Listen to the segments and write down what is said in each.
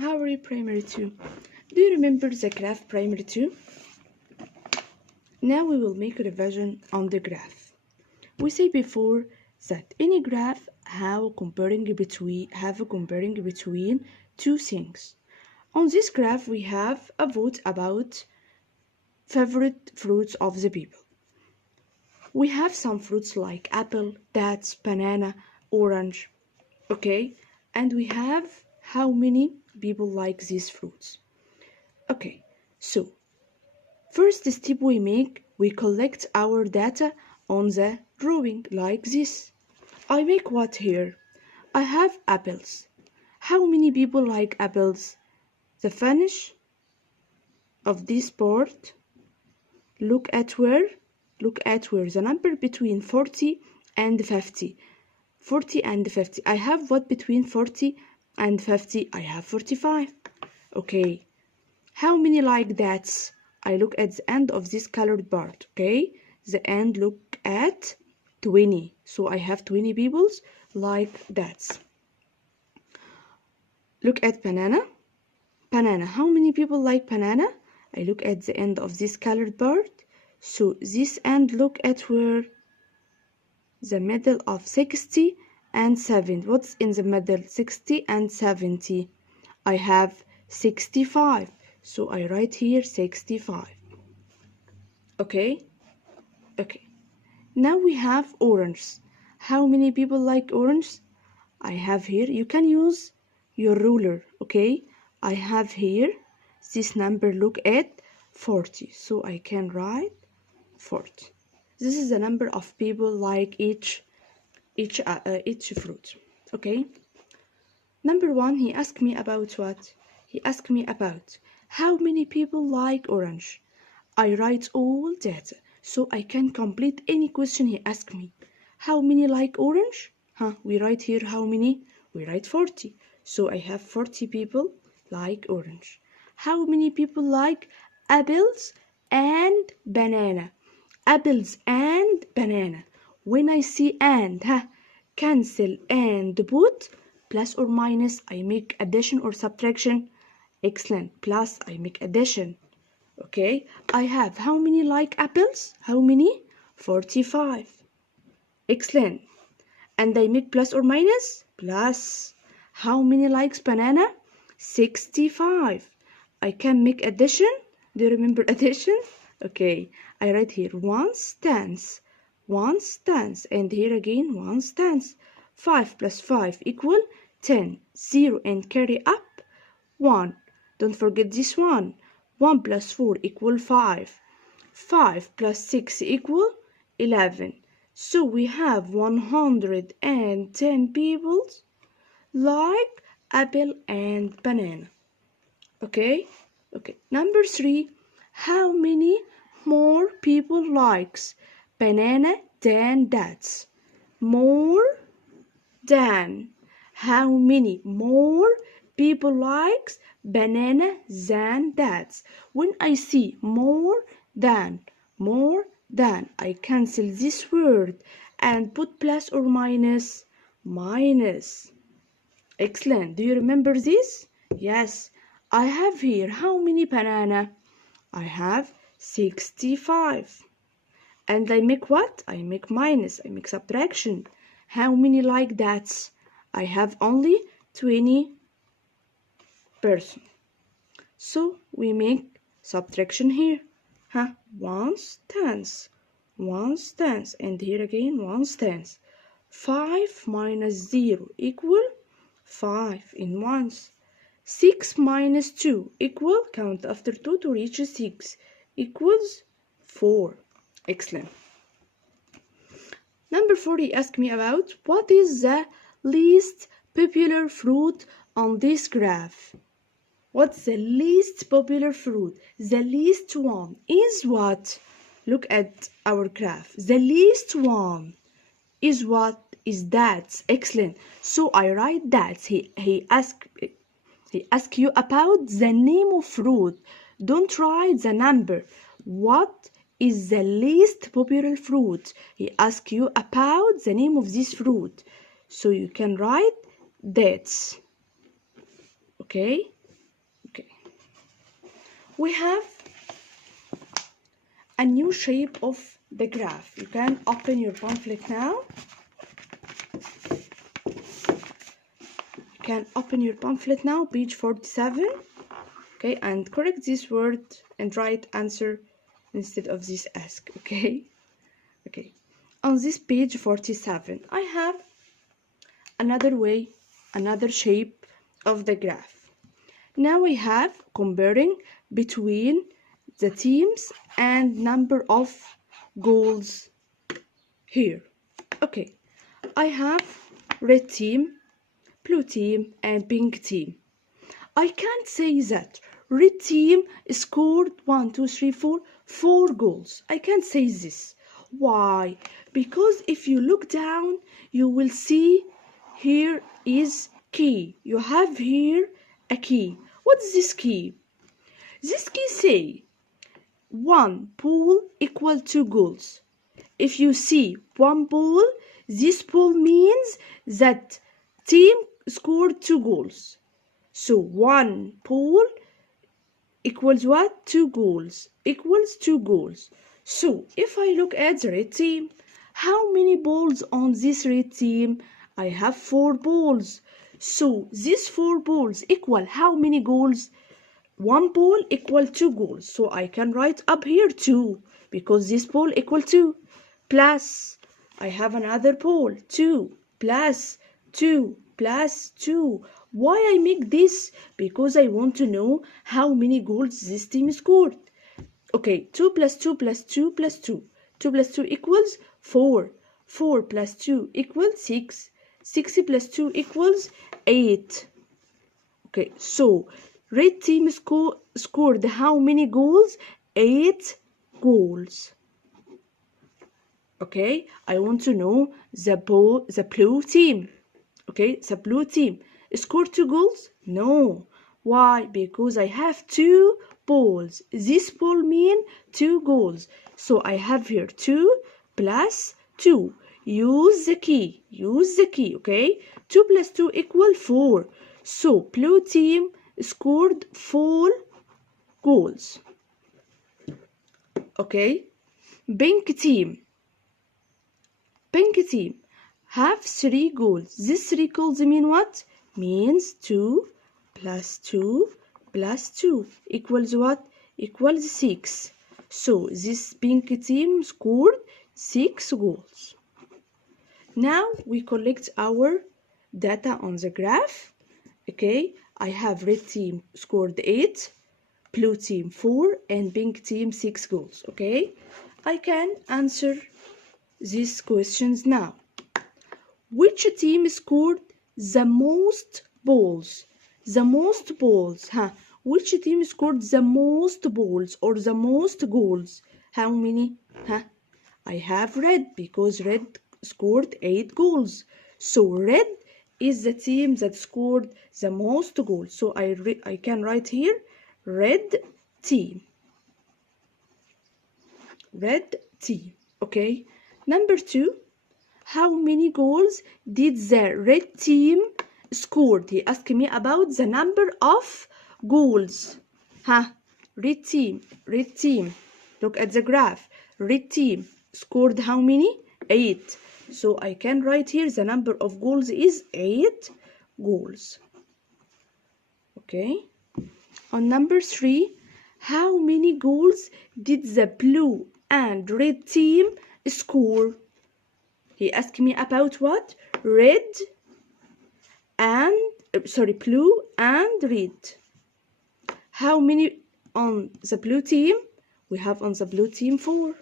How are you, Primary 2? Do you remember the graph Primary 2? Now we will make a revision on the graph. We say before that any graph have a comparing between two things. On this graph we have a vote about favorite fruits of the people. We have some fruits like apple, dates, banana, orange, okay? And we have how many people like these fruits. Okay, so first step we make, we collect our data on the drawing like this. I make what here? I have apples. How many people like apples? The finish of this part, look at where the number between 40 and 50. 40 and 50. I have what between 40 and 50? I have 45. Okay. How many like that? I look at the end of this colored part, okay? The end look at 20. So I have 20 people like that. Look at banana. Banana. How many people like banana? I look at the end of this colored part. So this end look at where? The middle of 60 and 70. What's in the middle? 60 and 70. I have 65. So I write here 65. Okay? Okay. Now we have orange. How many people like orange? I have here, you can use your ruler, okay? I have here, this number look at 40. So I can write 40. This is the number of people like each fruit, okay? Number one, he asked me about what? He asked me about how many people like orange. I write all data so I can complete any question he asked me. How many like orange? We write here how many? We write 40. So I have 40 people like orange. How many people like apples and banana? Apples and banana. When I see and, cancel and put plus or minus, I make addition or subtraction. Excellent. Plus, I make addition. Okay, I have how many like apples? How many? 45. Excellent. And I make plus or minus? Plus. How many likes banana? 65. I can make addition. Do you remember addition? Okay, I write here 1 stands. 1 stands. And here again 1 stands. 5 plus 5 equal 10. 0 and carry up 1. Don't forget this one. 1 plus 4 equal 5. 5 plus 6 equal 11. So we have 110 people like apple and banana. Okay? Okay. Number 3. How many more people likes banana than dates? More than. How many more people likes banana than dates? When I see more than, I cancel this word and put plus or minus. Minus. Excellent. Do you remember this? Yes. I have here how many banana? I have 65. And I make what? I make minus. I make subtraction. How many like that? I have only 20%. So we make subtraction here. 1 stands. 1 stands. And here again 1 stands. 5 minus 0 equal 5 in ones. 6 minus 2 equal, count after 2 to reach 6, equals 4. Excellent. Number 4, he asked me about what is the least popular fruit on this graph. What's the least popular fruit? The least one is what? Look at our graph. The least one is what? Is that. Excellent. So I write that. He asked you about the name of fruit. Don't write the number. What is the least popular fruit? He asked you about the name of this fruit. So you can write dates. Okay? We have a new shape of the graph. You can open your pamphlet now. You can open your pamphlet now, page 47. Okay, and correct this word and write answer instead of this ask. Okay. On this page 47, I have another way, another shape of the graph. Now we have comparing between the teams and number of goals here. Okay, I have red team, blue team, and pink team. I can't say that red team scored 4 goals. I can't say this. Why? Because if you look down, you will see here is key. You have here a key. What is this key? This key say 1 ball equal 2 goals. If you see 1 ball, this ball means that team scored 2 goals. So 1 ball equals what? 2 goals. Equals 2 goals. So if I look at the red team, how many balls on this red team? I have 4 balls. So these 4 balls equal how many goals? 1 ball equal 2 goals. So I can write up here 2 because this ball equal 2. Plus I have another ball 2 plus 2 plus 2. Why I make this? Because I want to know how many goals this team scored. Okay, 2 plus 2 plus 2 plus 2. 2 plus 2 equals 4. 4 plus 2 equals 6. 6 plus 2 equals 8. Okay, so red team scored how many goals? 8 goals. Okay, I want to know the blue team. Okay, the blue team scored 2 goals? No. Why? Because I have 2 balls. This ball mean 2 goals. So I have here 2 plus 2. Use the key. Okay? 2 plus 2 equal 4. So blue team scored 4 goals. Okay? Pink team have 3 goals. These 3 goals mean what? Means 2 plus 2 plus 2 equals what? Equals 6. So this pink team scored 6 goals. Now we collect our data on the graph. Okay, I have red team scored 8, blue team 4, and pink team 6 goals. Okay, I can answer these questions now. Which team scored the most balls? Which team scored the most balls or the most goals? How many? I have red because red scored 8 goals. So red is the team that scored the most goals. So I can write here red team. Okay. Number 2. How many goals did the red team scored? He asked me about the number of goals. Red team. Look at the graph. Red team scored how many? 8. So I can write here the number of goals is 8 goals. Okay. On number 3, how many goals did the blue and red team score? He asked me about what? Blue and red. How many on the blue team? We have on the blue team 4.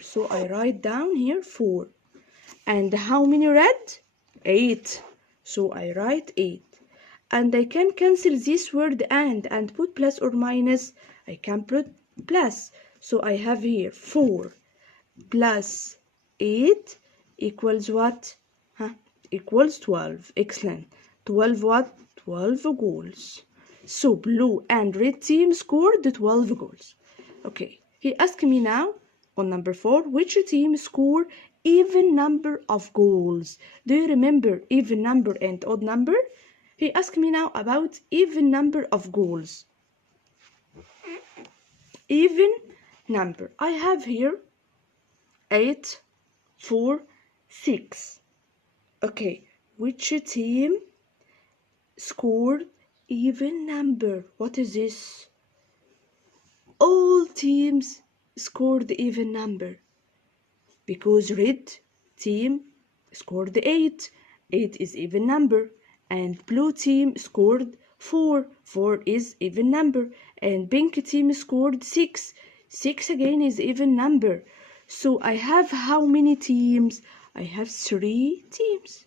So I write down here 4. And how many red? 8. So I write 8. And I can cancel this word and put plus or minus. I can put plus. So I have here 4 plus 8 equals what? Equals 12. Excellent. 12 what? 12 goals. So blue and red team scored 12 goals. Okay. He asked me now on number 4, which team scored even number of goals? Do you remember even number and odd number? He asked me now about even number of goals. Even number. I have here 8, 4, 6. Okay, which team scored even number? What is this? All teams scored even number because red team scored 8. 8 is even number, and blue team scored 4. 4 is even number, and pink team scored 6. 6 again is even number. So I have how many teams? I have 3 teams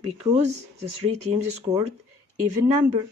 because the 3 teams scored even number.